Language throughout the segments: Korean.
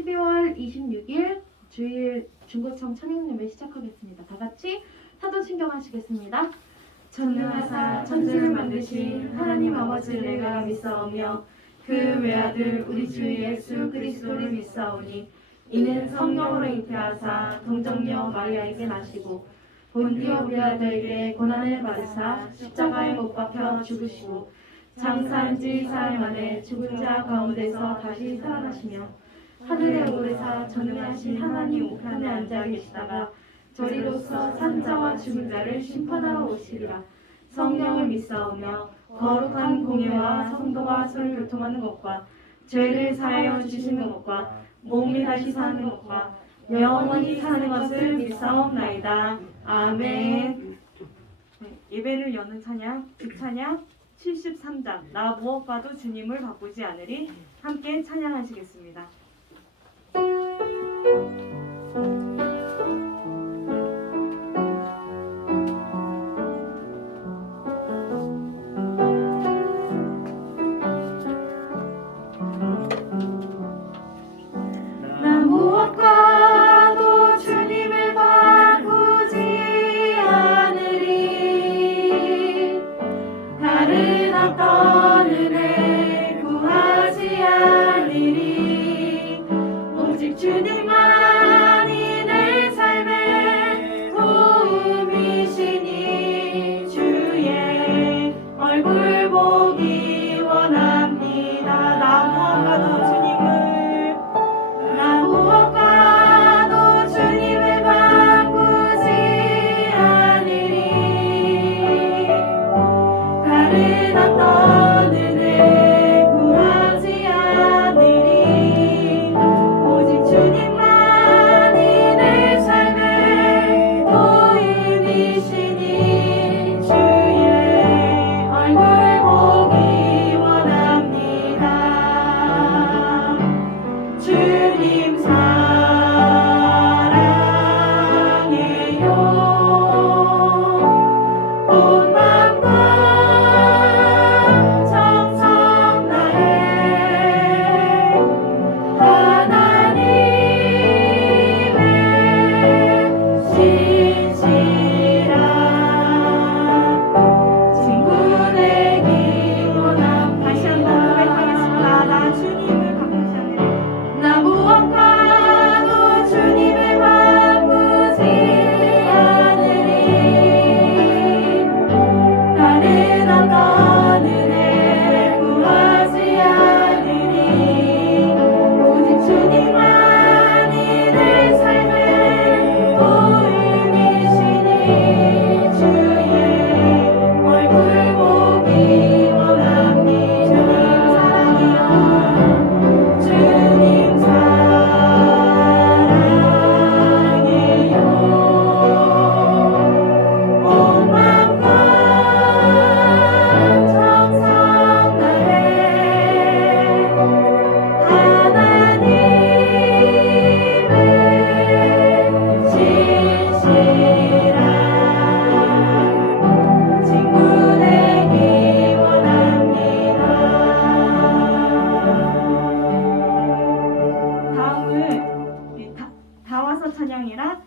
12월 26일 주일 중고청 찬양예배 시작하겠습니다. 다 같이 사도신경 하시겠습니다. 전능하사 천지를 만드신 하나님 아버지를 내가 믿사오며 그 외아들 우리 주 예수 그리스도를 믿사오니 이는 성령으로 잉태하사 동정녀 마리아에게 나시고 본디오 빌라도에게 고난을 받으사 십자가에 못 박혀 죽으시고 장사한 지 사흘 만에 죽은 자 가운데서 다시 살아나시며 하늘에 오르사 전능하신 하나님 우편에 앉아 계시다가 저리로서 산 자와 죽은 자를 심판하러 오시리라. 성령을 믿사오며 거룩한 공예와 성도가 서로 교통하는 것과 죄를 사하여 주시는 것과 몸이 다시 사는 것과 영원히 사는 것을 믿사옵나이다. 아멘. 예배를 여는 찬양, 뒷찬양 73장 나 무엇과도 주님을 바꾸지 않으리 함께 찬양하시겠습니다. 나 무엇과도 주님을 바꾸지 않으리 다른 어떤 은혜 구하지 않으리 오직 주님만이 내 삶의 도움이시니 주의 얼굴 보기 원합니다. 나 무엇과도 주님을 바꾸지 않으리 다른 어떤 은혜 구하지 않으리 오직 주님만이 내 삶의 도움이시니 주의 얼굴 보기 원합니다. 주님 사랑해요 온 맘과 정성 다해 하나님의 신실한 친구 되기 원함. 다시 한번 고백하겠습니다. 나 주님을 바꾸지 않으리 나 무엇과도 주님을 바꾸지 않으리 다른 어떤 은혜 구하지 않으리 오직 주님만이 내 삶의 도움이시니 주의 얼굴 보기 원합니다. 주님 사랑해요 온 맘과 정성 다해 하나님의 신실한 친구 되기 원합니다. 다음은 다 와서 찬양이라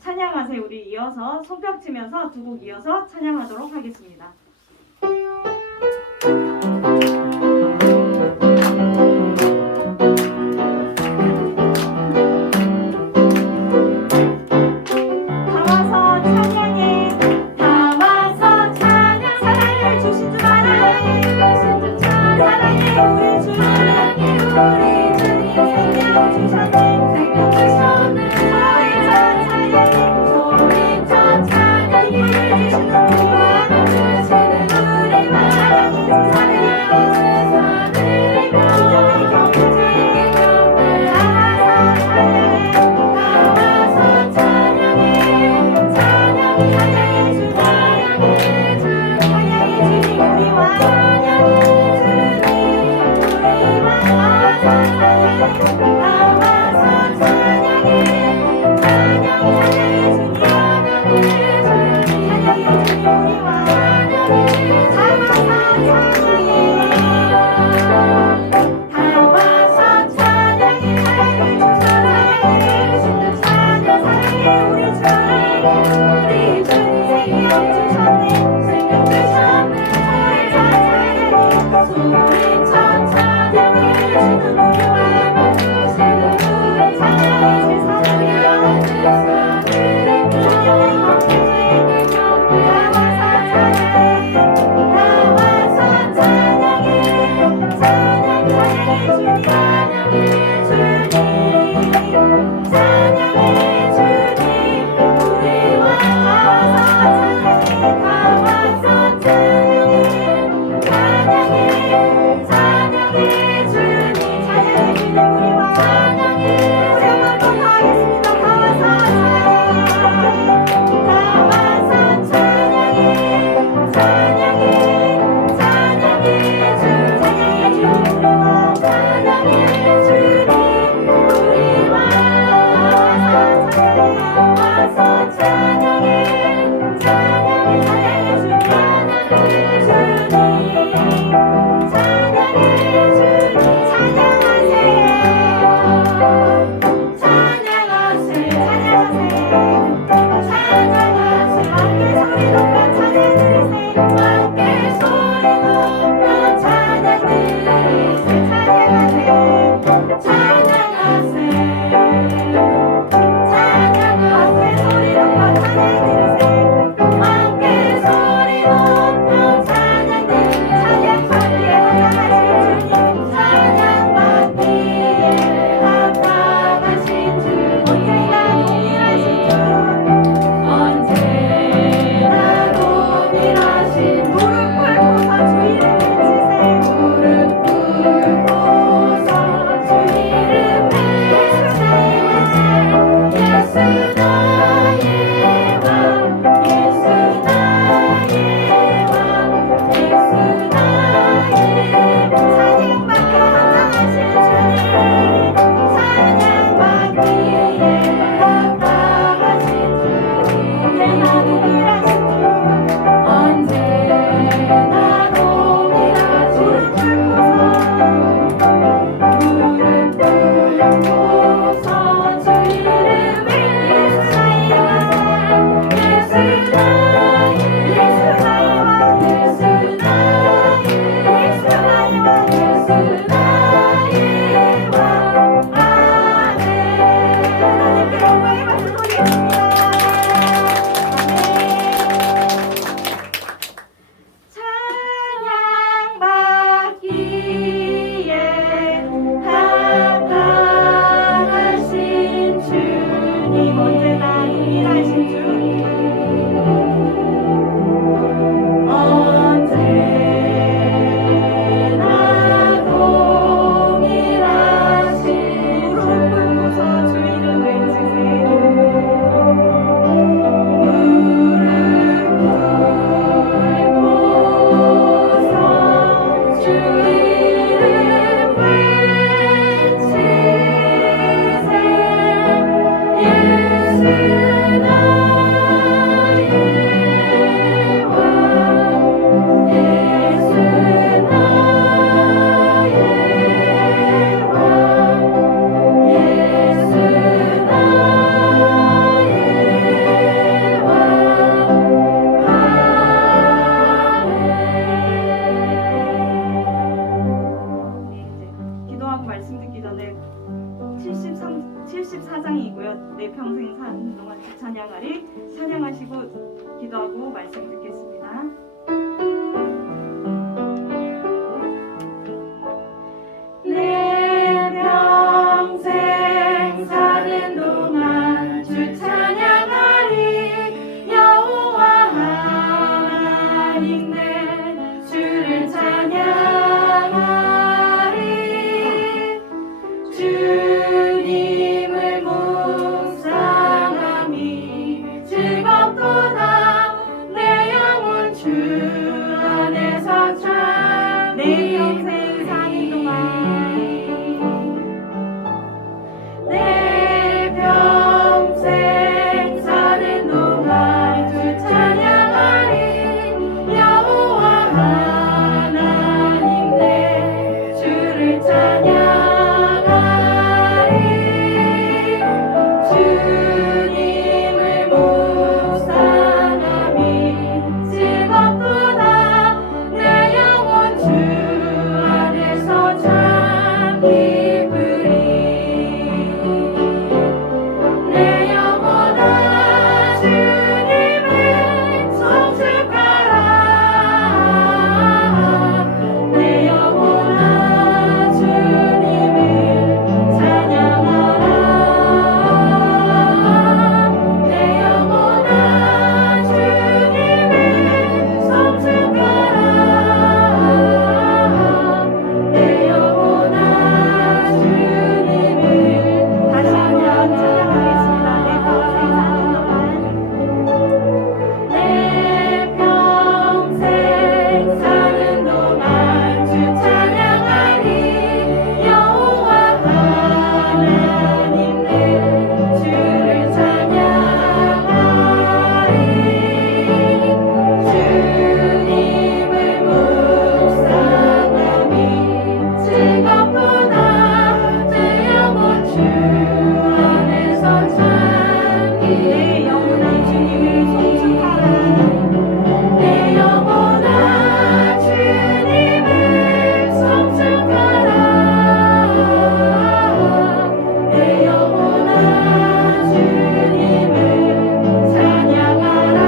찬양하세요. 우리 이어서 손뼉 치면서 두 곡 이어서 찬양하도록 하겠습니다. 다 와서 찬양해 다 와서 찬양 사랑해 주신 주 사랑해 주신 주 사랑해 우리 주 사랑해 우리 주님 생명 주셨네 생명 주셨네 소리쳐 찬양해 주시는 구원을 주시는 우리 자리 찬양하시고 기도하고 말씀 듣겠습니다. 내 평생 사는 동안 주 찬양하리. 여호와 하나님 내 주를 찬양하리. 주님을 묵상함이 즐겁도다. 내 영혼 주 안에서 참 내 평생 사는 동안 내 평생 사는 동안 주 찬양하리. 여호와 하나님 내 주를 찬양하리. 주님을 묵상함이 즐겁도다. 내 영혼 주 안에서 참 기쁘리. 내 영혼아 주님을 송축하라. 내 영혼아 주님을 찬양하라. 내 영혼아 주님을 송축하라. 내 영혼아 주님을 다시 한번 찬양하겠습니다. 내 평생 사는 동안 주 찬양하리. 여호와 하나님 내 주를 찬양하리. 주님을 묵상함이 즐겁도다. 내 영혼 주 안에서 참 내 영혼아 주님을 송축하라. 내 영혼아 주님을 송축하라. 내 영혼아 주님을 찬양하라.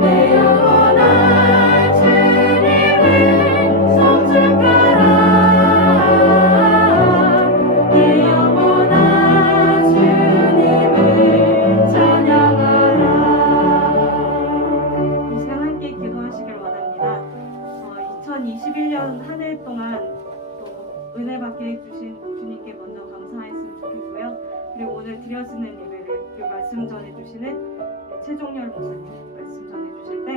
내 영혼아 주님을 송축하라. 내 영혼아 주님을 찬양하라. 이 시간 함께 기도하시길 원합니다. 2021년 한 해 동안 또 은혜 받게 해주신 주님께 먼저 감사했으면 좋겠고요. 그리고 오늘 드려지는 예배를 그리고 말씀 전해주시는 최종열 목사님 말씀 전해주실 때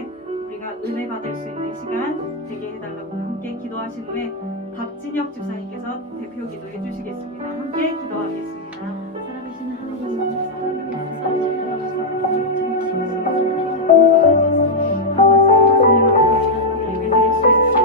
우리가 은혜 받을 수 있는 시간 되게 해달라고 함께 기도하신 후에 박진혁 집사님께서 대표 기도해 주시겠습니다. 함께 기도하겠습니다. 살아계신 하나님, 하나님의 역사를 지켜주셔서 예배 드릴 수 있습니다.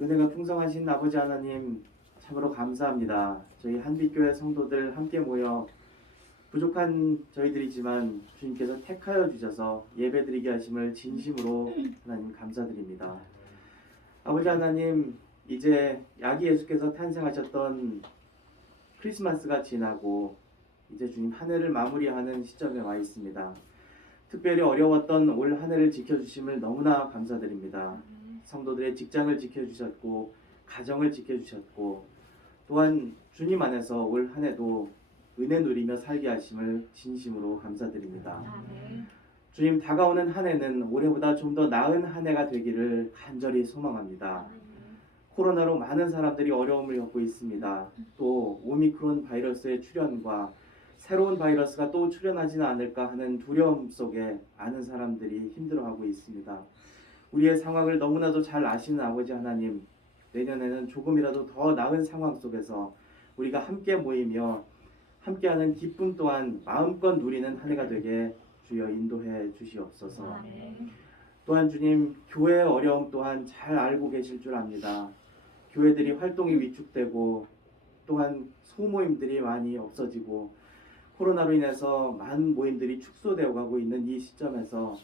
은혜가 풍성하신 아버지 하나님 참으로 감사합니다. 저희 한빛교회 성도들 함께 모여 부족한 저희들이지만 주님께서 택하여 주셔서 예배드리게 하심을 진심으로 하나님 감사드립니다. 아버지 하나님, 이제 아기 예수께서 탄생하셨던 크리스마스가 지나고 이제 주님 한 해를 마무리하는 시점에 와 있습니다. 특별히 어려웠던 올 한 해를 지켜주심을 너무나 감사드립니다. 성도들의 직장을 지켜주셨고 가정을 지켜주셨고 또한 주님 안에서 올 한 해도 은혜 누리며 살게 하심을 진심으로 감사드립니다. 주님, 다가오는 한 해는 올해보다 좀 더 나은 한 해가 되기를 간절히 소망합니다. 코로나로 많은 사람들이 어려움을 겪고 있습니다. 또 오미크론 바이러스의 출현과 새로운 바이러스가 또 출현하지는 않을까 하는 두려움 속에 많은 사람들이 힘들어하고 있습니다. 우리의 상황을 너무나도 잘 아시는 아버지 하나님, 내년에는 조금이라도 더 나은 상황 속에서 우리가 함께 모이며 함께하는 기쁨 또한 마음껏 누리는 한 해가 되게 주여 인도해 주시옵소서. 또한 주님, 교회의 어려움 또한 잘 알고 계실 줄 압니다. 교회들이 활동이 위축되고 또한 소모임들이 많이 없어지고 코로나로 인해서 많은 모임들이 축소되어 가고 있는 이 시점에서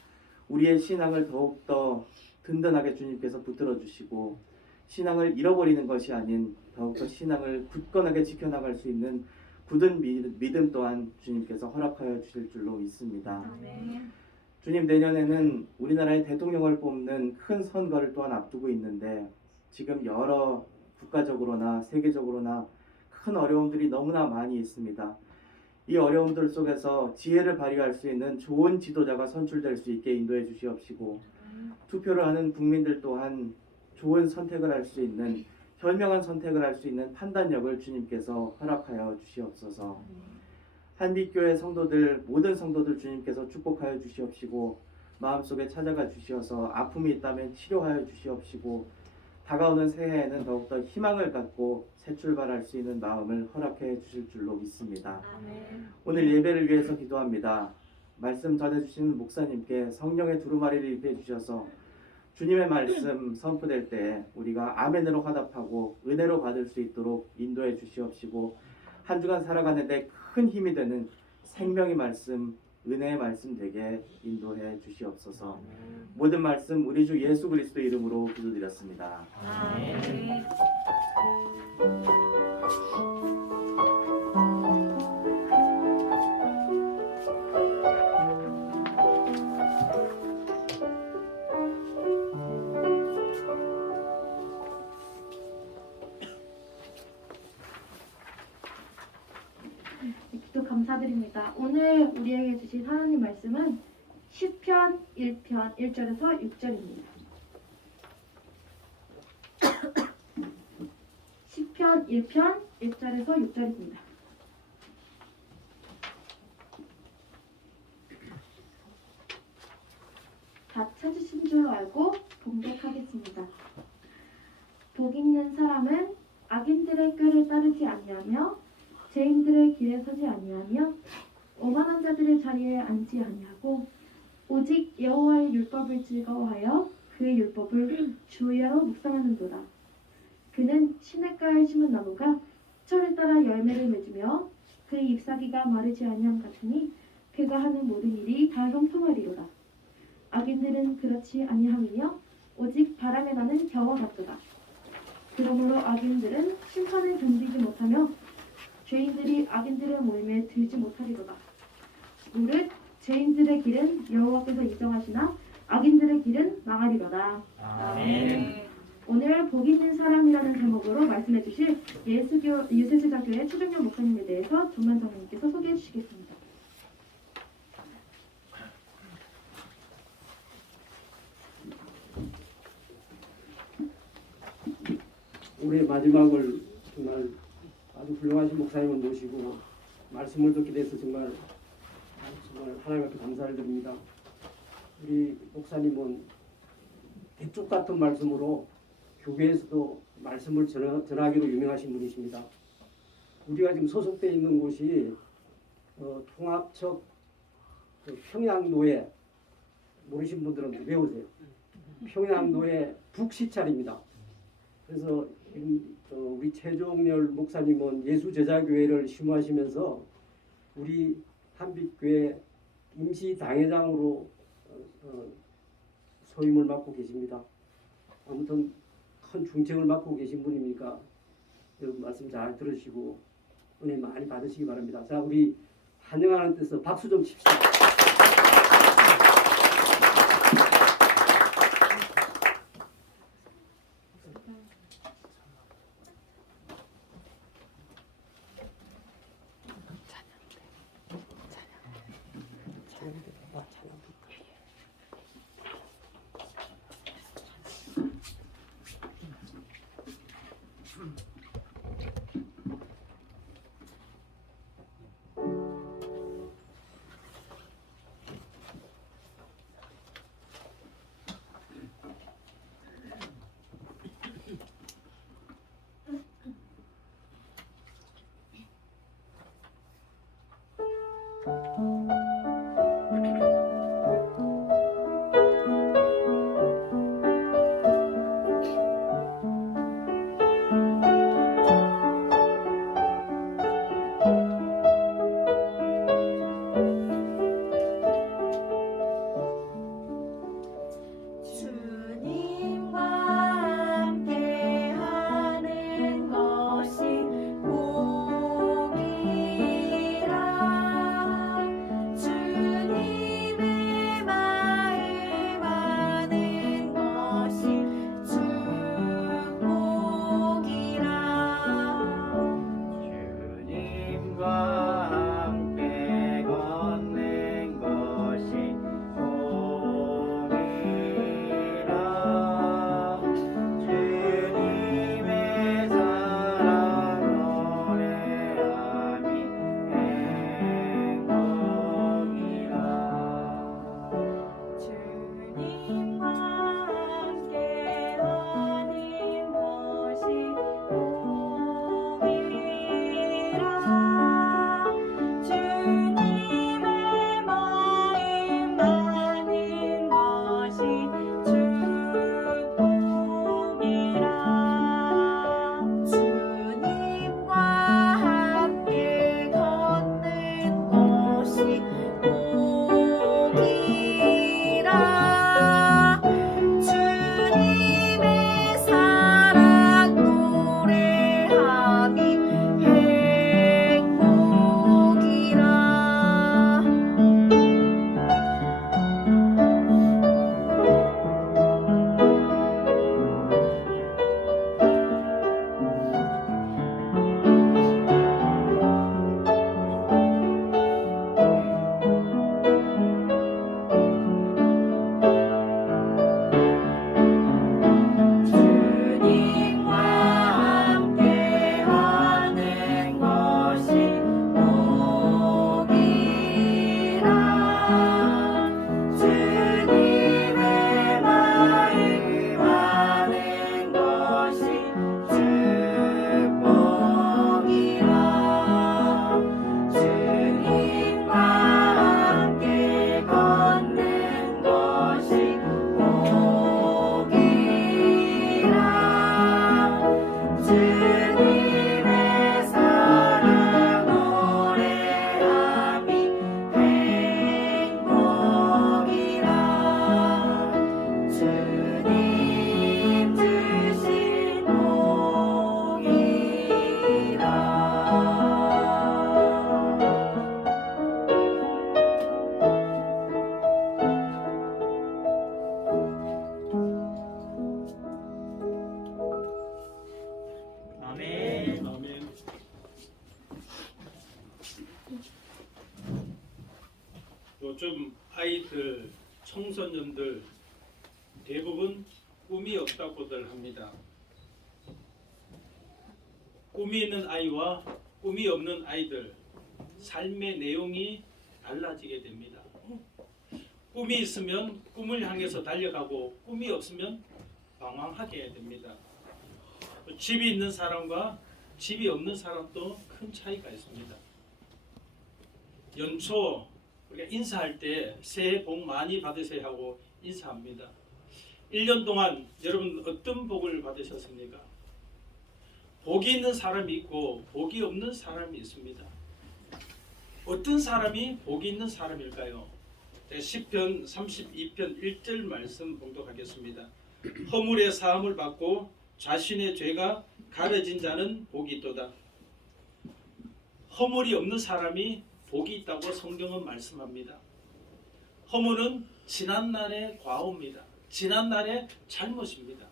우리의 신앙을 더욱더 든든하게 주님께서 붙들어 주시고 신앙을 잃어버리는 것이 아닌 더욱더 신앙을 굳건하게 지켜나갈 수 있는 굳은 믿음 또한 주님께서 허락하여 주실 줄로 믿습니다. 주님, 내년에는 우리나라의 대통령을 뽑는 큰 선거를 또한 앞두고 있는데 지금 여러 국가적으로나 세계적으로나 큰 어려움들이 너무나 많이 있습니다. 이 어려움들 속에서 지혜를 발휘할 수 있는 좋은 지도자가 선출될 수 있게 인도해 주시옵시고 투표를 하는 국민들 또한 좋은 선택을 할 수 있는 현명한 선택을 할 수 있는 판단력을 주님께서 허락하여 주시옵소서. 한빛교회 성도들, 모든 성도들 주님께서 축복하여 주시옵시고 마음속에 찾아가 주시어서 아픔이 있다면 치료하여 주시옵시고 다가오는 새해에는 더욱더 희망을 갖고 새 출발할 수 있는 마음을 허락해 주실 줄로 믿습니다. 오늘 예배를 위해서 기도합니다. 말씀 전해주시는 목사님께 성령의 두루마리를 입혀 주셔서 주님의 말씀 선포될 때 우리가 아멘으로 화답하고 은혜로 받을 수 있도록 인도해 주시옵시고 한 주간 살아가는데 큰 힘이 되는 생명의 말씀, 은혜의 말씀 되게 인도해 주시옵소서. 모든 말씀 우리 주 예수 그리스도 이름으로 기도드렸습니다. 기도 감사드립니다. 오늘 우리에게 주신 하나님 말씀은 시편 1편 1절에서 6절입니다. 시편 1편 1절에서 6절입니다. 다 찾으신 줄 알고 봉독하겠습니다. 복 있는 사람은 악인들의 꾀를 따르지 아니하며 죄인들의 길에 서지 아니하며 오만한 자들의 자리에 앉지 아니하고 오직 여호와의 율법을 즐거워하여 그의 율법을 주야로 묵상하는도다. 그는 시냇가에 심은 나무가 철을 따라 열매를 맺으며 그의 잎사귀가 마르지 아니함 같으니 그가 하는 모든 일이 다 형통하리로다. 악인들은 그렇지 아니함이며 오직 바람에 나는 겨와 같도다. 그러므로 악인들은 심판을 견디지 못하며 죄인들이 악인들의 모임에 들지 못하리로다. 무릇 죄인들의 길은 여호와께서 인정하시나 악인들의 길은 망하리로다. 아멘. 오늘 복 있는 사람이라는 제목으로 말씀해 주실 유세제자교회 초정년 목사님에 대해서 조만장님께서 소개해 주시겠습니다. 올해 마지막을 정말 아주 훌륭하신 목사님을 모시고 말씀을 듣게 돼서 정말 하나님 앞에 감사를 드립니다. 우리 목사님은 대쪽 같은 말씀으로 교회에서도 말씀을 전하기로 유명하신 분이십니다. 우리가 지금 소속되어 있는 곳이 통합청 평양노회, 모르신 분들은 외우세요. 평양노회 북시찰입니다. 그래서 우리 최종열 목사님은 예수제자교회를 심호하시면서 우리 한빛교회 임시 당회장으로 소임을 맡고 계십니다. 아무튼 큰 중책을 맡고 계신 분이니까 여러분 말씀 잘 들으시고 은혜 많이 받으시기 바랍니다. 자, 우리 환영하는 뜻에서 박수 좀 칩시다. 주님과 함께하는 것이 복이라. 주님의 마음 아는 것이 축복이라. 주님과 함께 걷는 것이 복이라. 주님의 사랑 노래함이 행복이라. 주님과 함께하는 것이 복이라. 주님의 마음 아는 것이 축복이라. 주님과 함께 걷는 것이 복이라. 주님의 사랑 노래함이 행복이라. 주님과 함께하는 것이 복이라. 주님의 마음 아는 것이 축복이라. 주님과 함께 걷는 것이 복이라. 주님의 사랑 노래함이 행복이라. 주님 주신 복이라. 아멘. 아멘. 요즘 아이들, 청소년들 대부분 꿈이 없다고들 합니다. 꿈이 있는 아이와 꿈이 없는 아이들 삶의 내용이 달라지게 됩니다. 꿈이 있으면 꿈을 향해서 달려가고 꿈이 없으면 방황하게 됩니다. 집이 있는 사람과 집이 없는 사람도 큰 차이가 있습니다. 연초 우리가 인사할 때 새해 복 많이 받으세요 하고 인사합니다. 1년 동안 여러분 어떤 복을 받으셨습니까? 복이 있는 사람이 있고 복이 없는 사람이 있습니다. 어떤 사람이 복이 있는 사람일까요? 시편 32편 1절 말씀 봉독하겠습니다. 허물의 사함을 받고 자신의 죄가 가려진 자는 복이 있도다. 허물이 없는 사람이 복이 있다고 성경은 말씀합니다. 허물은 지난날의 과오입니다. 지난날의 잘못입니다.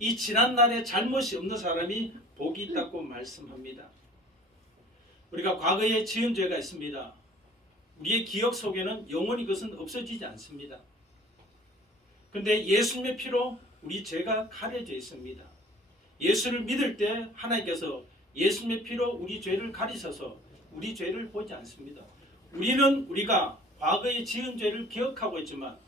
이 지난날의 잘못이 없는 사람이 복이 있다고 말씀합니다. 우리가 과거에 지은 죄가 있습니다. 우리의 기억 속에는 영원히 그것은 없어지지 않습니다. 근데 예수님의 피로 우리 죄가 가려져 있습니다. 예수를 믿을 때 하나님께서 예수님의 피로 우리 죄를 가리셔서 우리 죄를 보지 않습니다. 우리는 우리가 과거에 지은 죄를 기억하고 있지만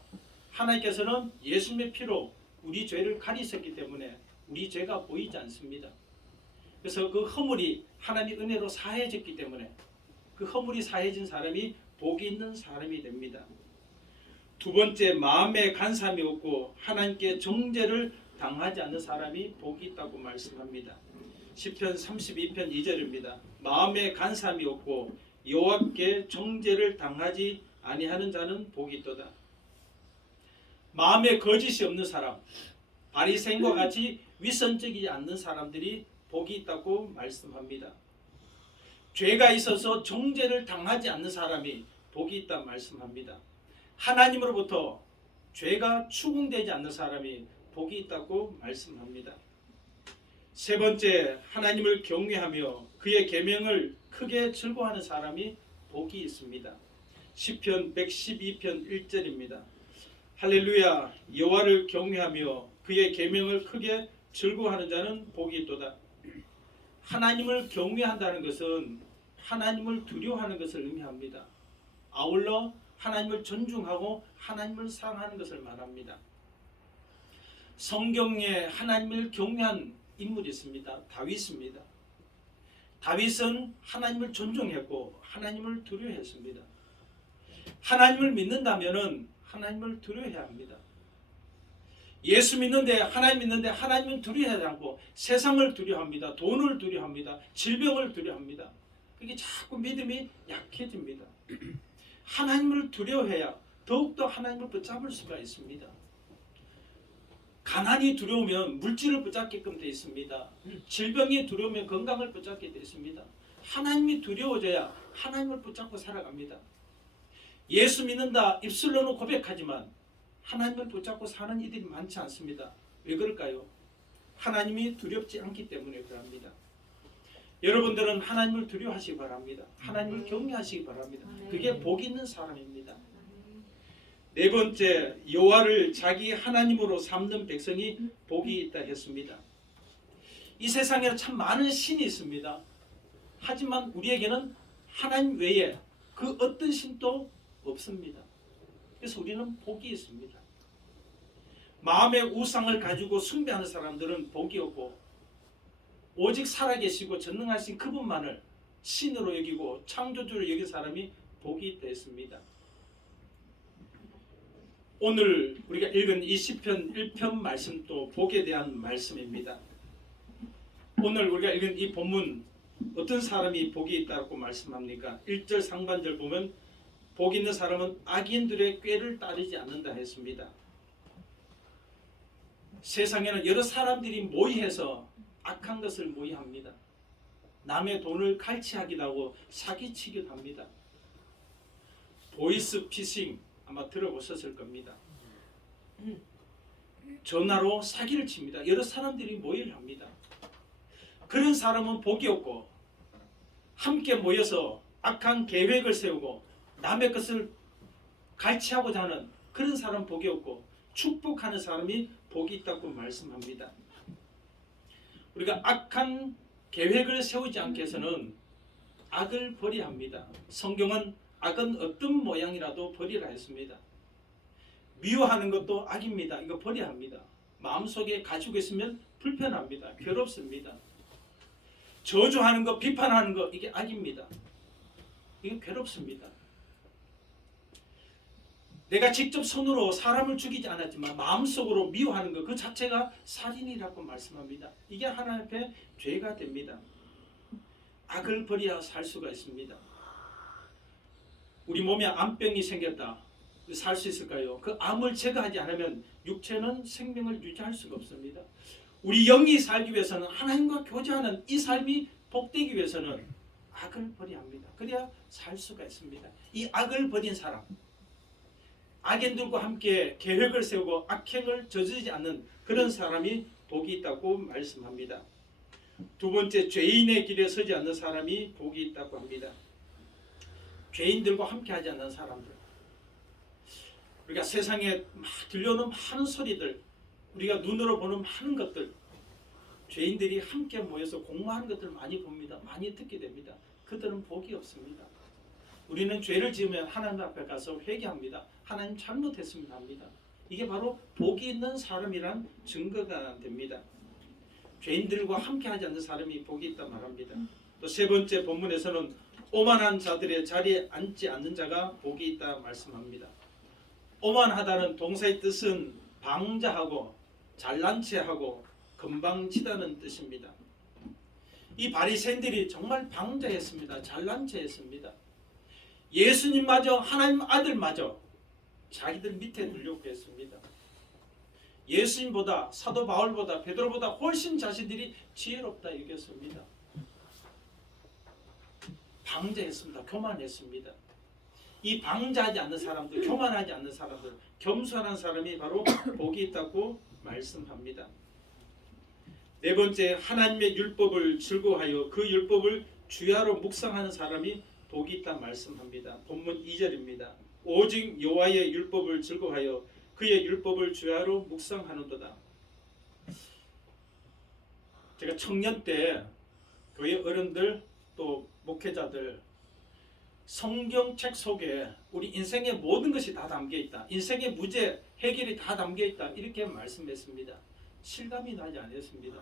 하나님께서는 예수님의 피로 우리 죄를 가리셨기 때문에 우리 죄가 보이지 않습니다. 그래서 그 허물이 하나님의 은혜로 사해졌기 때문에 그 허물이 사해진 사람이 복이 있는 사람이 됩니다. 두 번째, 마음에 간삼이 없고 하나님께 정죄를 당하지 않는 사람이 복이 있다고 말씀합니다. 시편 32편 2절입니다. 마음에 간삼이 없고 여호와께 정죄를 당하지 아니하는 자는 복이 있도다. 마음에 거짓이 없는 사람, 바리새인과 같이 위선적이지 않는 사람들이 복이 있다고 말씀합니다. 죄가 있어서 정죄를 당하지 않는 사람이 복이 있다 말씀합니다. 하나님으로부터 죄가 추궁되지 않는 사람이 복이 있다고 말씀합니다. 세 번째, 하나님을 경외하며 그의 계명을 크게 즐거워하는 사람이 복이 있습니다. 시편 112편 1절입니다. 할렐루야, 여호와를 경외하며 그의 계명을 크게 즐거워하는 자는 복이 있도다. 하나님을 경외한다는 것은 하나님을 두려워하는 것을 의미합니다. 아울러 하나님을 존중하고 하나님을 사랑하는 것을 말합니다. 성경에 하나님을 경외한 인물이 있습니다. 다윗입니다. 다윗은 하나님을 존중했고 하나님을 두려워했습니다. 하나님을 믿는다면 하나님을 두려워해야 합니다. 예수 믿는데 하나님 믿는데 하나님은 두려워하지 않고 세상을 두려워합니다. 돈을 두려워합니다. 질병을 두려워합니다. 그게 자꾸 믿음이 약해집니다. 하나님을 두려워해야 더욱더 하나님을 붙잡을 수가 있습니다. 가난이 두려우면 물질을 붙잡게끔 되어 있습니다. 질병이 두려우면 건강을 붙잡게 되어 있습니다. 하나님이 두려워져야 하나님을 붙잡고 살아갑니다. 예수 믿는다 입술로는 고백하지만 하나님을 붙잡고 사는 이들이 많지 않습니다. 왜 그럴까요? 하나님이 두렵지 않기 때문에 그럽니다. 여러분들은 하나님을 두려워하시기 바랍니다. 하나님을 경외하시기 바랍니다. 그게 복 있는 사람입니다. 네 번째, 여호와를 자기 하나님으로 삼는 백성이 복이 있다 했습니다. 이 세상에는 참 많은 신이 있습니다. 하지만 우리에게는 하나님 외에 그 어떤 신도 없습니다. 그래서 우리는 복이 있습니다. 마음의 우상을 가지고 숭배하는 사람들은 복이 없고 오직 살아계시고 전능하신 그분만을 신으로 여기고 창조주로 여긴 사람이 복이 있다 했습니다. 오늘 우리가 읽은 이 시편 1편 말씀도 복에 대한 말씀입니다. 오늘 우리가 읽은 이 본문 어떤 사람이 복이 있다고 말씀합니까? 1절 상반절 보면 복 있는 사람은 악인들의 꾀를 따르지 않는다 했습니다. 세상에는 여러 사람들이 모의해서 악한 것을 모의합니다. 남의 돈을 갈취하기도 하고 사기치기도 합니다. 보이스피싱 아마 들어보셨을 겁니다. 전화로 사기를 칩니다. 여러 사람들이 모의를 합니다. 그런 사람은 복이 없고 함께 모여서 악한 계획을 세우고 남의 것을 갈취하고자 하는 그런 사람 복이 없고 축복하는 사람이 복이 있다고 말씀합니다. 우리가 악한 계획을 세우지 않게 해서는 악을 버려야 합니다. 성경은 악은 어떤 모양이라도 버리라 했습니다. 미워하는 것도 악입니다. 이거 버려야 합니다. 마음속에 가지고 있으면 불편합니다. 괴롭습니다. 저주하는 것, 비판하는 것 이게 악입니다. 이거 괴롭습니다. 내가 직접 손으로 사람을 죽이지 않았지만 마음속으로 미워하는 것 그 자체가 살인이라고 말씀합니다. 이게 하나님 앞에 죄가 됩니다. 악을 버려야 살 수가 있습니다. 우리 몸에 암병이 생겼다. 살 수 있을까요? 그 암을 제거하지 않으면 육체는 생명을 유지할 수가 없습니다. 우리 영이 살기 위해서는 하나님과 교제하는 이 삶이 복되기 위해서는 악을 버려야 합니다. 그래야 살 수가 있습니다. 이 악을 버린 사람, 악인들과 함께 계획을 세우고 악행을 저지르지 않는 그런 사람이 복이 있다고 말씀합니다. 두 번째, 죄인의 길에 서지 않는 사람이 복이 있다고 합니다. 죄인들과 함께 하지 않는 사람들. 우리가 세상에 막 들려오는 많은 소리들, 우리가 눈으로 보는 많은 것들, 죄인들이 함께 모여서 공모하는 것들 많이 봅니다. 많이 듣게 됩니다. 그들은 복이 없습니다. 우리는 죄를 지으면 하나님 앞에 가서 회개합니다. 하나님 잘못했습니다 합니다. 이게 바로 복이 있는 사람이란 증거가 됩니다. 죄인들과 함께 하지 않는 사람이 복이 있다 말합니다. 또 세 번째 본문에서는 오만한 자들의 자리에 앉지 않는 자가 복이 있다 말씀합니다. 오만하다는 동사의 뜻은 방자하고 잘난 체하고 건방지다는 뜻입니다. 이 바리새인들이 정말 방자했습니다. 잘난 체했습니다. 예수님마저 하나님 아들마저 자기들 밑에 두려고 했습니다. 예수님보다 사도 바울보다 베드로보다 훨씬 자신들이 지혜롭다 여겼습니다. 방자했습니다. 교만했습니다. 이 방자하지 않는 사람들, 교만하지 않는 사람들, 겸손한 사람이 바로 복이 있다고 말씀합니다. 네 번째, 하나님의 율법을 즐거워하여 그 율법을 주야로 묵상하는 사람이 복이 있다 말씀합니다. 본문 2절입니다. 오직 여호와의 율법을 즐거워하여 그의 율법을 주야로 묵상하는도다. 제가 청년 때 교회 어른들 또 목회자들 성경책 속에 우리 인생의 모든 것이 다 담겨있다. 인생의 문제 해결이 다 담겨있다. 이렇게 말씀했습니다. 실감이 나지 않았습니다.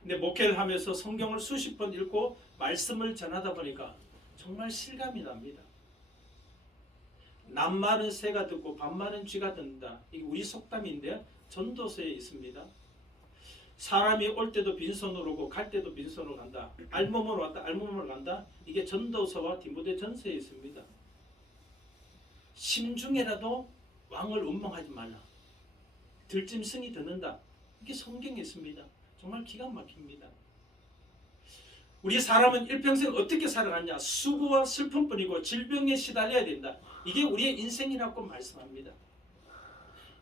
근데 목회를 하면서 성경을 수십 번 읽고 말씀을 전하다 보니까 정말 실감이 납니다. 낱말은 새가 듣고 반말은 쥐가 듣는다. 이게 우리 속담인데 전도서에 있습니다. 사람이 올 때도 빈손으로 오고 갈 때도 빈손으로 간다. 알몸으로 왔다 알몸으로 간다. 이게 전도서와 디모데 전서에 있습니다. 심중에라도 왕을 원망하지 말라. 들짐승이 듣는다. 이게 성경에 있습니다. 정말 기가 막힙니다. 우리 사람은 일평생 어떻게 살아가냐? 수고와 슬픔뿐이고 질병에 시달려야 된다. 이게 우리의 인생이라고 말씀합니다.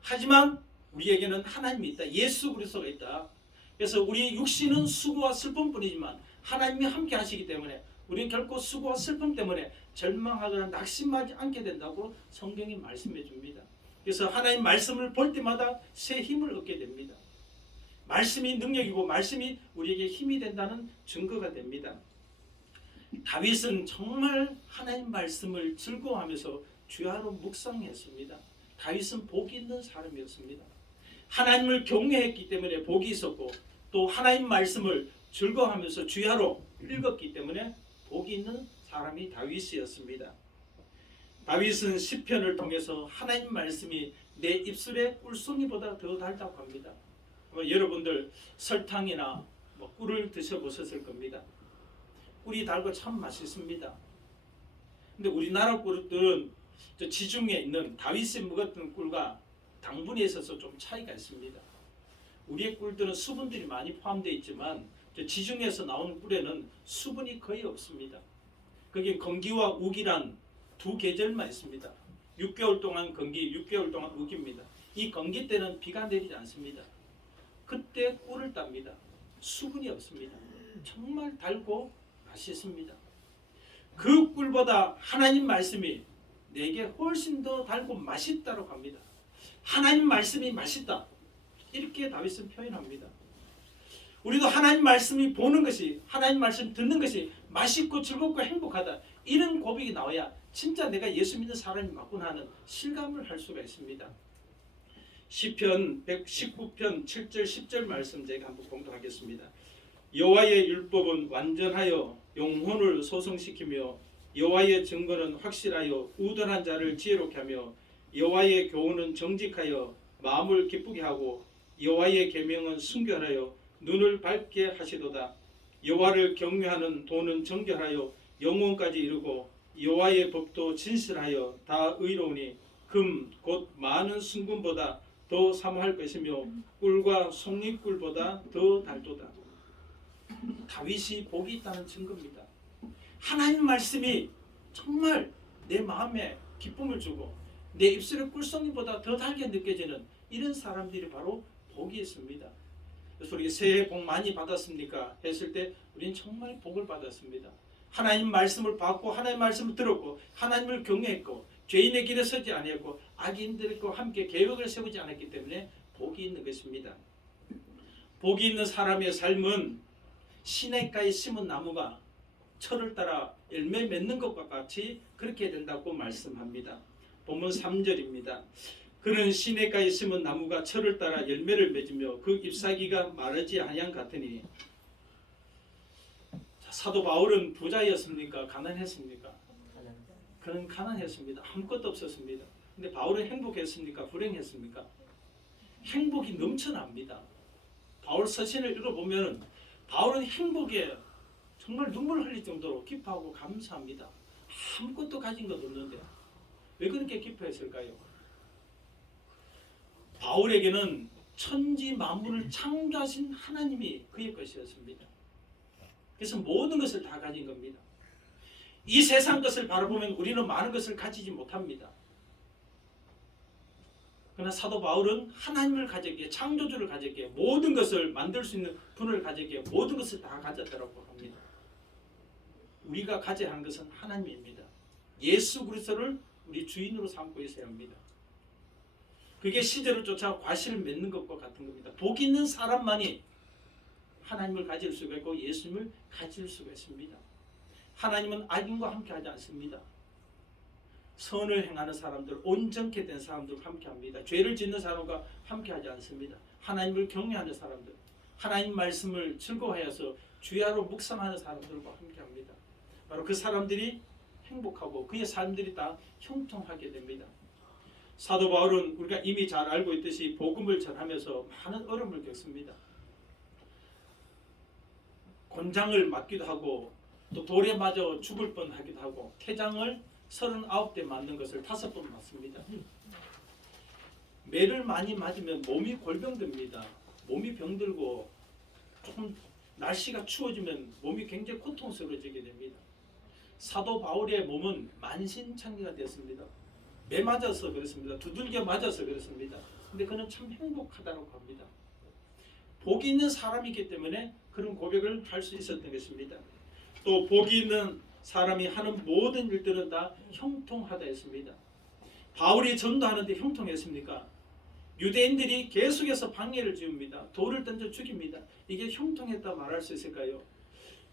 하지만 우리에게는 하나님이 있다. 예수 그리스도가 있다. 그래서 우리 육신은 수고와 슬픔뿐이지만 하나님이 함께 하시기 때문에 우리는 결코 수고와 슬픔 때문에 절망하거나 낙심하지 않게 된다고 성경이 말씀해 줍니다. 그래서 하나님 말씀을 볼 때마다 새 힘을 얻게 됩니다. 말씀이 능력이고 말씀이 우리에게 힘이 된다는 증거가 됩니다. 다윗은 정말 하나님 말씀을 즐거워하면서 주야로 묵상했습니다. 다윗은 복이 있는 사람이었습니다. 하나님을 경외했기 때문에 복이 있었고 또 하나님 말씀을 즐거워하면서 주야로 읽었기 때문에 복이 있는 사람이 다윗이었습니다. 다윗은 시편을 통해서 하나님 말씀이 내 입술의 꿀송이보다 더 달다고 합니다. 여러분들 설탕이나 꿀을 드셔보셨을 겁니다. 꿀이 달고 참 맛있습니다. 근데 우리나라 꿀들은 지중해에 있는 다윗이 먹었던 꿀과 당분에 있어서 좀 차이가 있습니다. 우리의 꿀들은 수분들이 많이 포함되어 있지만 지중해에서 나오는 꿀에는 수분이 거의 없습니다. 거기 건기와 우기란 두 계절만 있습니다. 6개월 동안 건기, 6개월 동안 우기입니다. 이 건기 때는 비가 내리지 않습니다. 그때 꿀을 땁니다. 수분이 없습니다. 정말 달고 맛있습니다. 그 꿀보다 하나님 말씀이 내게 훨씬 더 달고 맛있다고 합니다. 하나님 말씀이 맛있다. 이렇게 다윗은 표현합니다. 우리도 하나님 말씀이 보는 것이, 하나님 말씀 듣는 것이 맛있고 즐겁고 행복하다. 이런 고백이 나와야 진짜 내가 예수 믿는 사람이 맞구나 하는 실감을 할 수가 있습니다. 시편 119편 7절 10절 말씀 제가 한번 공독하겠습니다. 여호와의 율법은 완전하여 영혼을 소성시키며 여호와의 증거는 확실하여 우둔한 자를 지혜롭게 하며 여호와의 교훈은 정직하여 마음을 기쁘게 하고 여호와의 계명은 순결하여 눈을 밝게 하시도다. 여호와를 경외하는 도는 정결하여 영혼까지 이르고 여호와의 법도 진실하여 다 의로우니 금 곧 많은 순금보다 더 사모할 것이며 꿀과 송이꿀보다 더 달도다. 다윗이 복이 있다는 증거입니다. 하나님 말씀이 정말 내 마음에 기쁨을 주고 내 입술에 꿀송이보다 더 달게 느껴지는 이런 사람들이 바로 복이 있습니다. 그래서 우리 새해 복 많이 받았습니까? 했을 때 우리는 정말 복을 받았습니다. 하나님 말씀을 받고 하나님 말씀을 들었고 하나님을 경외했고 죄인의 길에 서지 아니했고 악인들과 함께 계획을 세우지 않았기 때문에 복이 있는 것입니다. 복이 있는 사람의 삶은 시냇가에 심은 나무가 철을 따라 열매 맺는 것과 같이 그렇게 된다고 말씀합니다. 본문 3절입니다. 그는 시냇가에 심은 나무가 철을 따라 열매를 맺으며 그 잎사귀가 마르지 아니한 같으니. 사도 바울은 부자였습니까? 가난했습니까? 그는 가난했습니다. 아무것도 없었습니다. 근데 바울은 행복했습니까? 불행했습니까? 행복이 넘쳐납니다. 바울 서신을 읽어보면 바울은 행복에 정말 눈물을 흘릴 정도로 기뻐하고 감사합니다. 아무것도 가진 것 없는데 왜 그렇게 기뻐했을까요? 바울에게는 천지 만물을 창조하신 하나님이 그의 것이었습니다. 그래서 모든 것을 다 가진 겁니다. 이 세상 것을 바라보면 우리는 많은 것을 가지지 못합니다. 그러나 사도 바울은 하나님을 가졌기에 창조주를 가졌기에 모든 것을 만들 수 있는 분을 가졌기에 모든 것을 다 가졌다고 합니다. 우리가 가져야 하는 것은 하나님입니다. 예수 그리스도를 우리 주인으로 삼고 있어야 합니다. 그게 시대를 쫓아 과실을 맺는 것과 같은 겁니다. 복 있는 사람만이 하나님을 가질 수가 있고 예수님을 가질 수가 있습니다. 하나님은 악인과 함께하지 않습니다. 선을 행하는 사람들, 온전케 된 사람들과 함께합니다. 죄를 짓는 사람과 함께하지 않습니다. 하나님을 경외하는 사람들, 하나님 말씀을 즐거워하여서 주야로 묵상하는 사람들과 함께합니다. 바로 그 사람들이 행복하고 그의 삶들이 다 형통하게 됩니다. 사도 바울은 우리가 이미 잘 알고 있듯이 복음을 전하면서 많은 어려움을 겪습니다. 곤장을 맞기도 하고 또 돌에 맞아 죽을 뻔하기도 하고 태장을 39대 맞는 것을 5번 맞습니다. 매를 많이 맞으면 몸이 골병듭니다. 몸이 병들고 조금 날씨가 추워지면 몸이 굉장히 고통스러워지게 됩니다. 사도 바울의 몸은 만신창이가 됐습니다. 매 맞아서 그렇습니다. 두들겨 맞아서 그렇습니다. 근데 그는 참 행복하다고 합니다. 복이 있는 사람이기 때문에 그런 고백을 할 수 있었던 것입니다. 또 복이 있는 사람이 하는 모든 일들은 다 형통하다 했습니다. 바울이 전도하는데 형통했습니까? 유대인들이 계속해서 방해를 지읍니다. 돌을 던져 죽입니다. 이게 형통했다 말할 수 있을까요?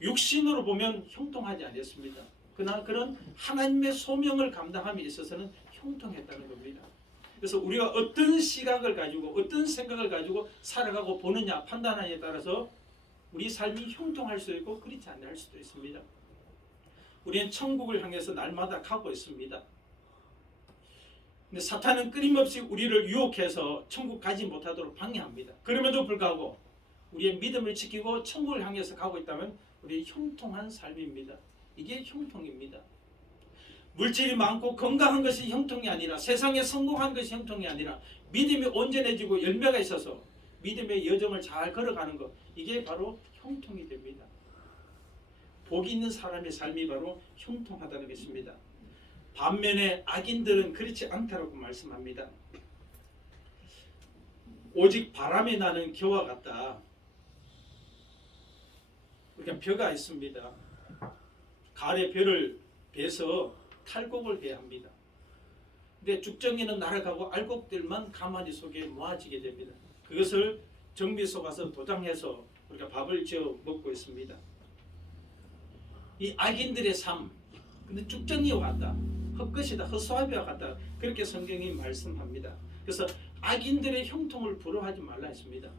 육신으로 보면 형통하지 않았습니다. 그러나 그런 하나님의 소명을 감당함에 있어서는 형통했다는 겁니다. 그래서 우리가 어떤 시각을 가지고 어떤 생각을 가지고 살아가고 보느냐 판단하느냐에 따라서 우리 삶이 형통할 수도 있고 그렇지 않을 수도 있습니다. 우리는 천국을 향해서 날마다 가고 있습니다. 근데 사탄은 끊임없이 우리를 유혹해서 천국 가지 못하도록 방해합니다. 그럼에도 불구하고 우리의 믿음을 지키고 천국을 향해서 가고 있다면 우리 형통한 삶입니다. 이게 형통입니다. 물질이 많고 건강한 것이 형통이 아니라 세상에 성공한 것이 형통이 아니라 믿음이 온전해지고 열매가 있어서 믿음의 여정을 잘 걸어가는 것, 이게 바로 형통이 됩니다. 복이 있는 사람의 삶이 바로 형통하다는 것입니다. 반면에 악인들은 그렇지 않다고 말씀합니다. 오직 바람에 나는 겨와 같다. 우리가 벼가 있습니다. 가을에 벼를 베서 탈곡을 해야 합니다. 근데 죽정이는 날아가고 알곡들만 가마니 속에 모아지게 됩니다. 그것을 정비소 가서 도장해서 우리가 밥을 지어 먹고 있습니다. 이 악인들의 삶, 근데 쭉정이와 같다, 헛것이다, 헛소아비와 같다, 그렇게 성경이 말씀합니다. 그래서 악인들의 형통을 부러워하지 말라 했습니다.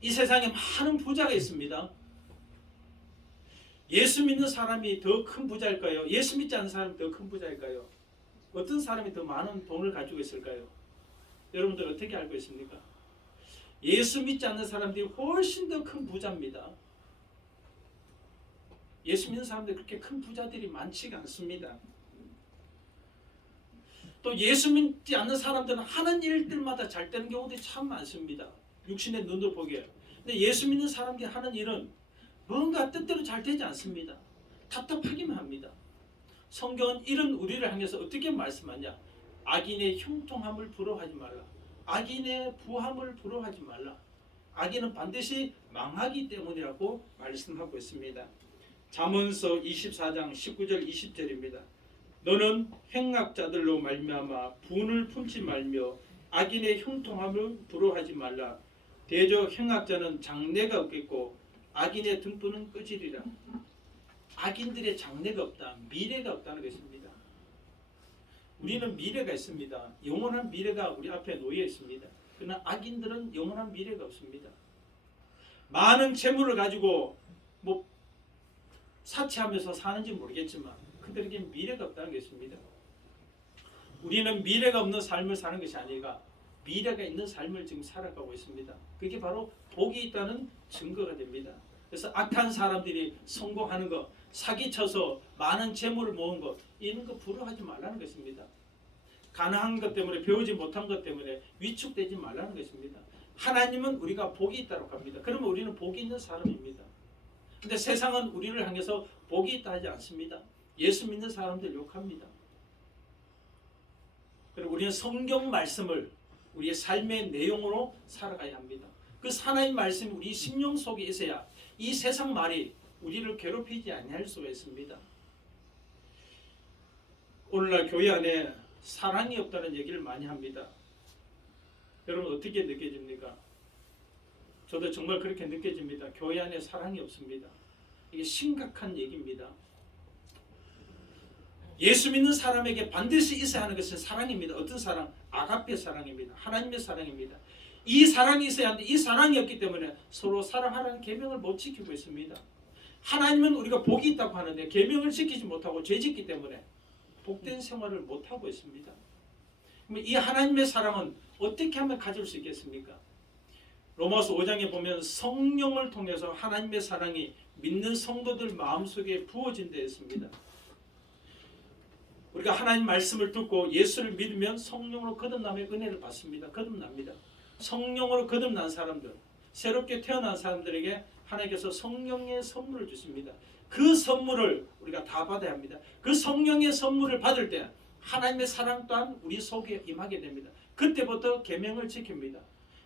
이 세상에 많은 부자가 있습니다. 예수 믿는 사람이 더 큰 부자일까요? 예수 믿지 않는 사람이 더 큰 부자일까요? 어떤 사람이 더 많은 돈을 가지고 있을까요? 여러분들 어떻게 알고 있습니까? 예수 믿지 않는 사람들이 훨씬 더 큰 부자입니다. 예수 믿는 사람들 그렇게 큰 부자들이 많지가 않습니다. 또 예수 믿지 않는 사람들은 하는 일들마다 잘 되는 경우들이 참 많습니다. 육신의 눈으로 보기에. 근데 예수 믿는 사람들이 하는 일은 뭔가 뜻대로 잘 되지 않습니다. 답답하기만 합니다. 성경은 이런 우리를 향해서 어떻게 말씀하냐? 악인의 형통함을 부러워하지 말라. 악인의 부함을 부러워하지 말라. 악인은 반드시 망하기 때문이라고 말씀하고 있습니다. 잠언서 24장 19절 20절입니다. 너는 행악자들로 말미암아 분을 품지 말며 악인의 형통함을 부러워하지 말라. 대저 행악자는 장래가 없겠고 악인의 등불은 꺼지리라. 악인들의 장래가 없다, 미래가 없다는 것입니다. 우리는 미래가 있습니다. 영원한 미래가 우리 앞에 놓여 있습니다. 그러나 악인들은 영원한 미래가 없습니다. 많은 재물을 가지고 사치하면서 사는지 모르겠지만 그들에게 미래가 없다는 것입니다. 우리는 미래가 없는 삶을 사는 것이 아니라 미래가 있는 삶을 지금 살아가고 있습니다. 그게 바로 복이 있다는 증거가 됩니다. 그래서 악한 사람들이 성공하는 것, 사기쳐서 많은 재물을 모은 것, 이런 거 부러워하지 말라는 것입니다. 가난한 것 때문에, 배우지 못한 것 때문에 위축되지 말라는 것입니다. 하나님은 우리가 복이 있다고 합니다. 그러면 우리는 복이 있는 사람입니다. 근데 세상은 우리를 향해서 복이 있다 하지 않습니다. 예수 믿는 사람들 욕합니다. 그리고 우리는 성경 말씀을 우리의 삶의 내용으로 살아가야 합니다. 그 하나님 말씀이 우리 심령 속에 있어야 이 세상 말이 우리를 괴롭히지 아니할 수가 있습니다. 오늘날 교회 안에 사랑이 없다는 얘기를 많이 합니다. 여러분 어떻게 느껴집니까? 저도 정말 그렇게 느껴집니다. 교회 안에 사랑이 없습니다. 이게 심각한 얘기입니다. 예수 믿는 사람에게 반드시 있어야 하는 것은 사랑입니다. 어떤 사랑? 아가페 사랑입니다. 하나님의 사랑입니다. 이 사랑이 있어야 하는데 이 사랑이 없기 때문에 서로 사랑하라는 계명을 못 지키고 있습니다. 하나님은 우리가 복이 있다고 하는데 계명을 지키지 못하고 죄짓기 때문에 복된 생활을 못하고 있습니다. 그러면 이 하나님의 사랑은 어떻게 하면 가질 수 있겠습니까? 로마서 5장에 보면 성령을 통해서 하나님의 사랑이 믿는 성도들 마음속에 부어진 데 있습니다. 우리가 하나님 말씀을 듣고 예수를 믿으면 성령으로 거듭남의 은혜를 받습니다. 거듭납니다. 성령으로 거듭난 사람들, 새롭게 태어난 사람들에게 하나님께서 성령의 선물을 주십니다. 그 선물을 우리가 다 받아야 합니다. 그 성령의 선물을 받을 때 하나님의 사랑 또한 우리 속에 임하게 됩니다. 그때부터 계명을 지킵니다.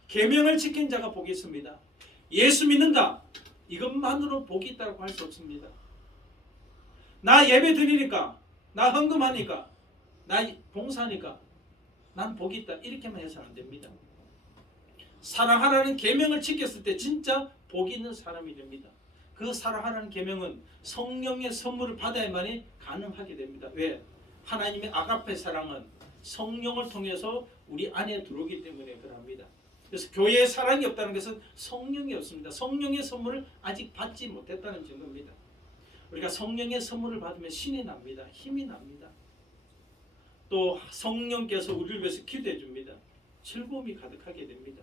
계명을 지킨 자가 복이 있습니다. 예수 믿는다. 이것만으로 복이 있다고 할 수 없습니다. 나 예배 드리니까, 나 헌금하니까, 나 봉사하니까 난 복이 있다. 이렇게만 해서는 안 됩니다. 사랑하라는 계명을 지켰을 때 진짜 복이 있는 사람이 됩니다. 그 사랑하라는 계명은 성령의 선물을 받아야만이 가능하게 됩니다. 왜? 하나님의 아가페 사랑은 성령을 통해서 우리 안에 들어오기 때문에 그럽니다. 그래서 교회에 사랑이 없다는 것은 성령이 없습니다. 성령의 선물을 아직 받지 못했다는 증거입니다. 우리가 성령의 선물을 받으면 신이 납니다. 힘이 납니다. 또 성령께서 우리를 위해서 기도해 줍니다. 즐거움이 가득하게 됩니다.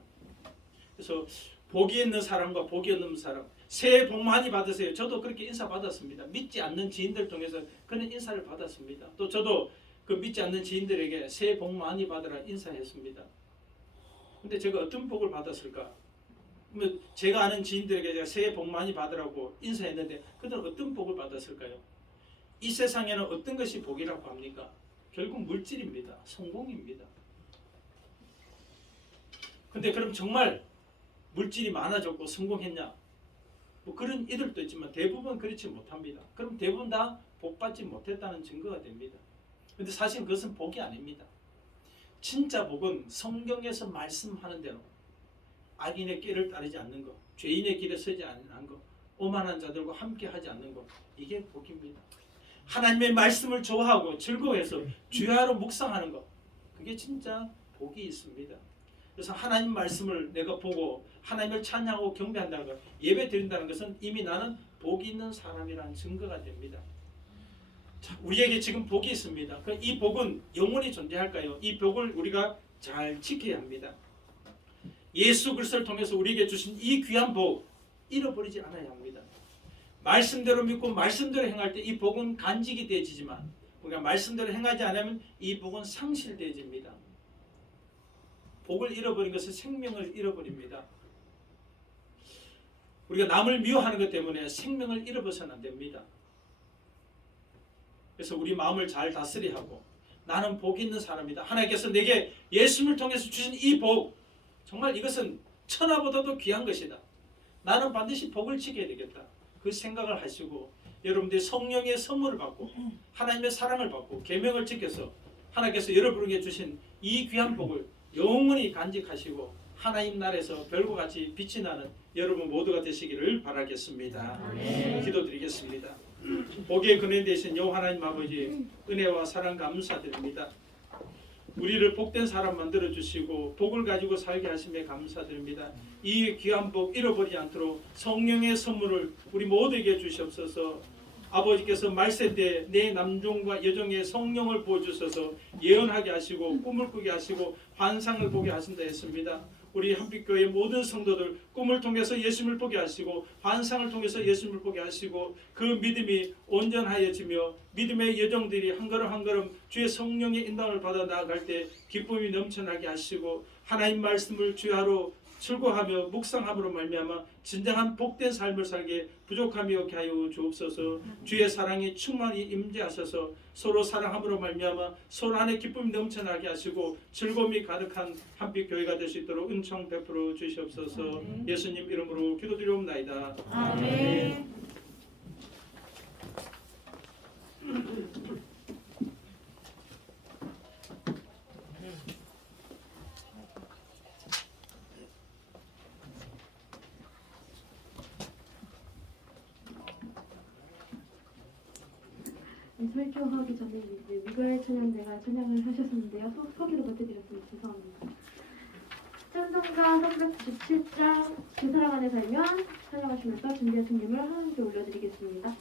그래서 복이 있는 사람과 복이 없는 사람, 새해 복 많이 받으세요. 저도 그렇게 인사 받았습니다. 믿지 않는 지인들 통해서 그런 인사를 받았습니다. 또 저도 그 믿지 않는 지인들에게 새해 복 많이 받으라 인사했습니다. 근데 제가 어떤 복을 받았을까? 제가 아는 지인들에게 제가 새해 복 많이 받으라고 인사했는데 그들은 어떤 복을 받았을까요? 이 세상에는 어떤 것이 복이라고 합니까? 결국 물질입니다. 성공입니다. 근데 그럼 정말 물질이 많아졌고 성공했냐? 뭐 그런 이들도 있지만 대부분 그렇지 못합니다. 그럼 대부분 다 복받지 못했다는 증거가 됩니다. 근데 사실 그것은 복이 아닙니다. 진짜 복은 성경에서 말씀하는 대로 악인의 길을 따르지 않는 것, 죄인의 길에 서지 않는 것, 오만한 자들과 함께 하지 않는 것, 이게 복입니다. 하나님의 말씀을 좋아하고 즐거워해서 주야로 묵상하는 것, 그게 진짜 복이 있습니다. 그래서 하나님 말씀을 내가 보고 하나님을 찬양하고 경배한다는 것, 예배 드린다는 것은 이미 나는 복이 있는 사람이라는 증거가 됩니다. 자, 우리에게 지금 복이 있습니다. 이 복은 영원히 존재할까요? 이 복을 우리가 잘 지켜야 합니다. 예수 그리스도를 통해서 우리에게 주신 이 귀한 복 잃어버리지 않아야 합니다. 말씀대로 믿고 말씀대로 행할 때 이 복은 간직이 되지만 우리가 말씀대로 행하지 않으면 이 복은 상실되집니다. 복을 잃어버린 것은 생명을 잃어버립니다. 우리가 남을 미워하는 것 때문에 생명을 잃어버려서는 안 됩니다. 그래서 우리 마음을 잘 다스려야 하고 나는 복이 있는 사람이다. 하나님께서 내게 예수님을 통해서 주신 이 복, 정말 이것은 천하보다도 귀한 것이다. 나는 반드시 복을 지켜야 되겠다. 그 생각을 하시고 여러분들이 성령의 선물을 받고 하나님의 사랑을 받고 계명을 지켜서 하나님께서 여러분에게 주신 이 귀한 복을 영원히 간직하시고 하나님 나라에서 별과 같이 빛이 나는 여러분 모두가 되시기를 바라겠습니다. 기도드리겠습니다. 복의 근원 되신 여호와 하나님 아버지, 은혜와 사랑 감사드립니다. 우리를 복된 사람 만들어 주시고 복을 가지고 살게 하심에 감사드립니다. 이 귀한 복 잃어버리지 않도록 성령의 선물을 우리 모두에게 주시옵소서. 아버지께서 말세 때 내 남종과 여종의 성령을 부어주셔서 예언하게 하시고 꿈을 꾸게 하시고 환상을 보게 하신다 했습니다. 우리 한빛교회 모든 성도들 꿈을 통해서 예수님을 보게 하시고 환상을 통해서 예수님을 보게 하시고 그 믿음이 온전하여지며 믿음의 여정들이 한 걸음 한 걸음 주의 성령의 인도를 받아 나아갈 때 기쁨이 넘쳐나게 하시고 하나님 말씀을 주야로 출고하며 묵상함으로 말미암아 진정한 복된 삶을 살게 부족함이 없게 하여 주옵소서. 주의 사랑이 충만히 임재하셔서 서로 사랑함으로 말미암아 서로 안에 기쁨이 넘쳐나게 하시고 즐거움이 가득한 한빛 교회가 될 수 있도록 은총 베풀어 주시옵소서. 예수님 이름으로 기도드리옵나이다. 아멘. 설교하기 전에 이제 위로의 찬양대가 찬양을 하셨었는데요. 소개를 못해드렸으면 죄송합니다. 찬송가 397장 그 사랑 안에 살면 찬양하시면서 준비하신 예물 하나님께 올려드리겠습니다.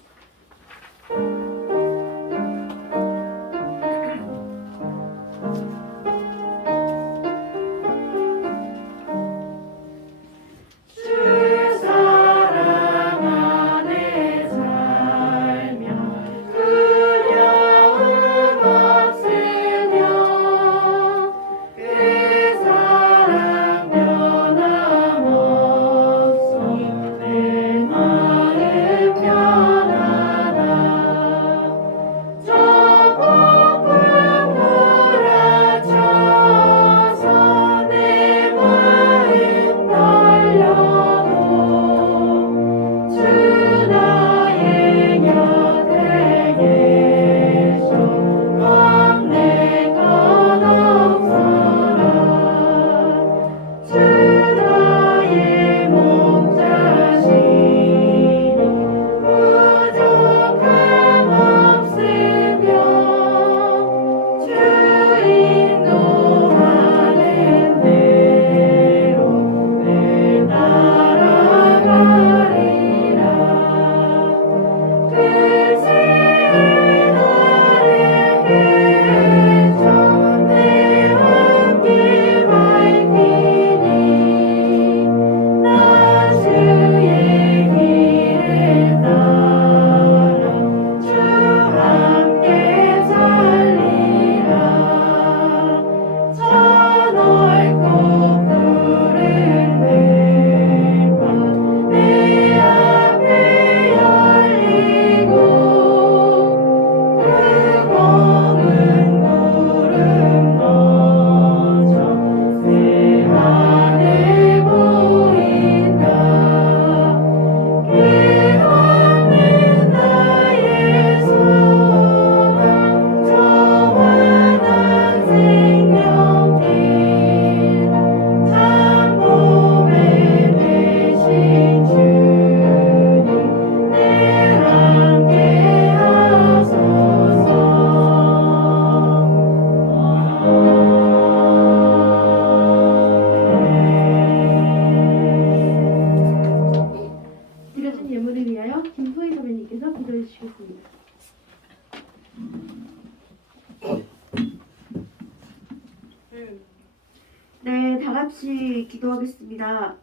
네, 다 같이 기도하겠습니다.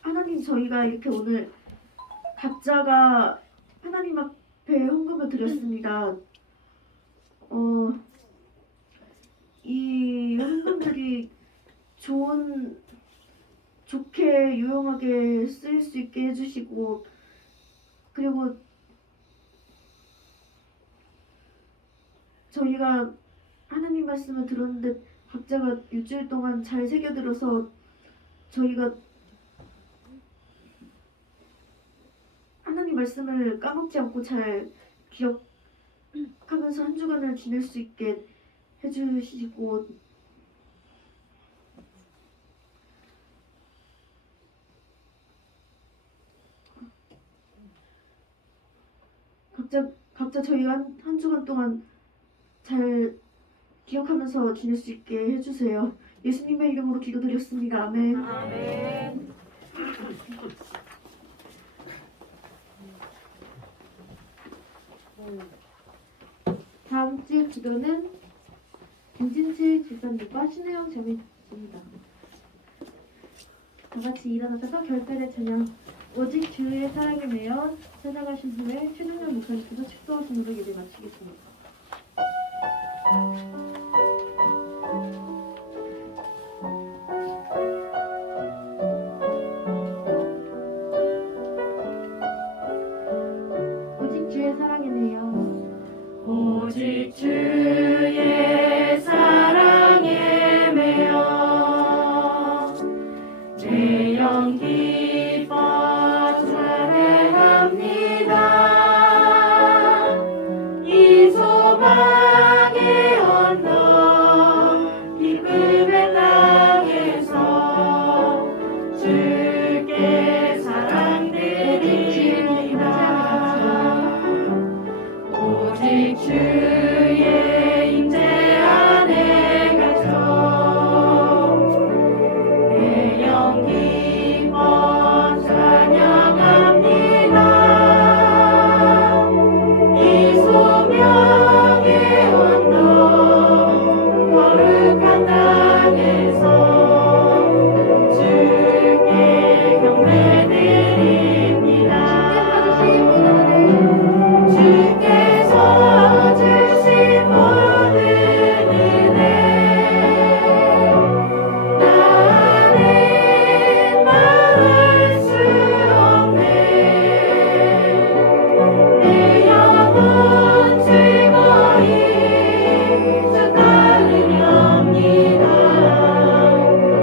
하나님, 저희가 이렇게 오늘 각자가 하나님 앞에 헌금을 드렸습니다. 이 헌금들이 좋게 유용하게 쓰일 수 있게 해주시고, 그리고 저희가 하나님 말씀을 들었는데 각자가 일주일 동안 잘 새겨들어서 저희가 하나님 말씀을 까먹지 않고 잘 기억하면서 한 주간을 지낼 수 있게 해주시고, 각자 저희가 한 주간 동안 잘 기억하면서 지낼 수 있게 해주세요. 예수님의 이름으로 기도드렸습니다. 아멘. 아멘. 다음 주의 기도는 김진칠 집사님과 신혜영 자매입니다. 다 같이 일어나셔서 결단의 찬양 오직 주의 사랑에 매여 찬양하신 후에 최동현 목사님께서 축도하심으로 예배 마치겠습니다. 오직 주의 사랑에 매여 오직 주의 사랑에 매여 내 영 기뻐 찬양합니다. 이 소망의 언덕 기쁨의 땅에서 주께 사랑드립니다. 오직 주의 임재 안에 갇혀 내 영 기뻐 찬양합니다. 이 소명의 언덕 거룩한 땅에서 주께 경배드립니다. 주께서 주신 모든 은혜 나는 말할 수 없네. 내 영혼 즐거이 주 따르렵니다.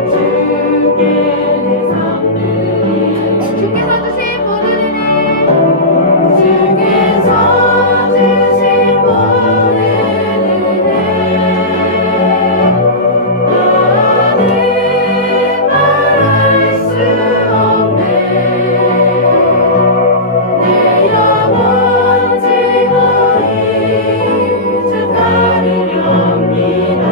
주께 내 삶 드리 주께서 주신 모든 은혜 주께서 주신 모든 은혜 나는 말할 수 없네. 내 영혼 즐거이 주 따르렵니다.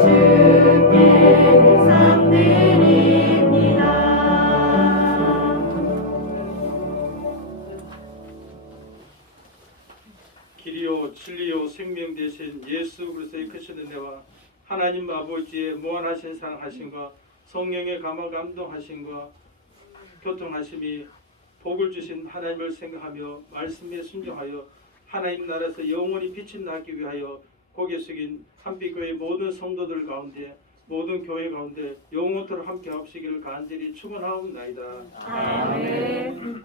주께 내 삶 드립니다. 길이요 진리요 생명 되신 예수 그리스도의 크신 은혜와 하나님 아버지의 무한하신 사랑하심과 성령의 감화 감동하심과 교통하심이 복을 주신 하나님을 생각하며 말씀에 순종하여 하나님 나라에서 영원히 빛이 나기 위하여 고개 숙인 한빛교회 모든 성도들 가운데 모든 교회 가운데 영원토록 함께 하시기를 간절히 축원하옵나이다. 아멘.